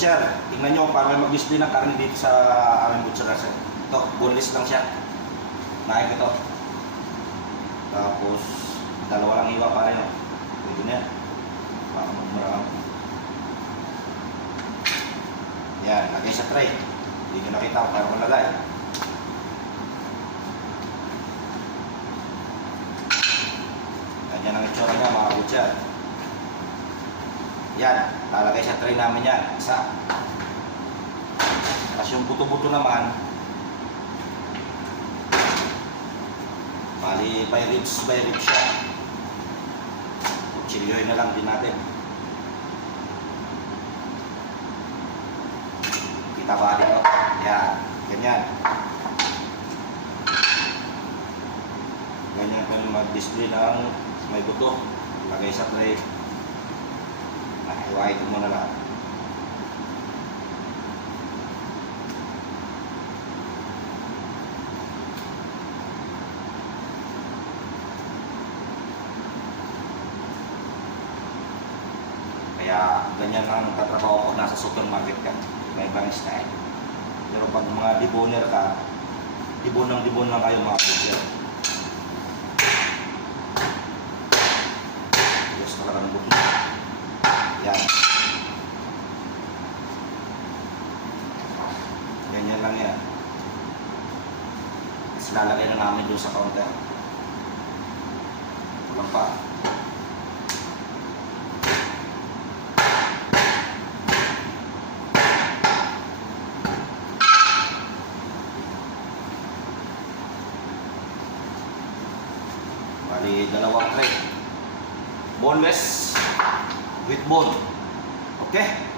butcher. Tingnan nyo para mag-display ng karne dito sa aming butcher. Ito, boneless lang siya. Nahin ko ito. Tapos, dalawa lang hiwa pa rin. Pwede na yan. Para magmarami. Yan, lagay sa tray. Hindi nyo nakita kung paano malagay. Ganyan ang itsura niya mga butcher. Yan, lalagay sa tray namin yan. Isa. Tapos yung buto-buto naman, bali by ribs siya. Kutsilyohin na lang din natin. Kita ba dito? Yan, ganyan. Ganyan kung mag-display ng may buto. Lagay sa tray. Iwain mo na lang. Kaya ganyan lang katrabaho pag nasa supermarket ka. Iba-ibang style. Pero pag mga deboner ka, dibon lang kayo mga butcher. Yes, talaga ng buto. Yan. Ganyan lang yan. Tapos lalagay na namin doon sa counter. Walang pa. Bali, dalawang tray. Boneless with bone. Okay?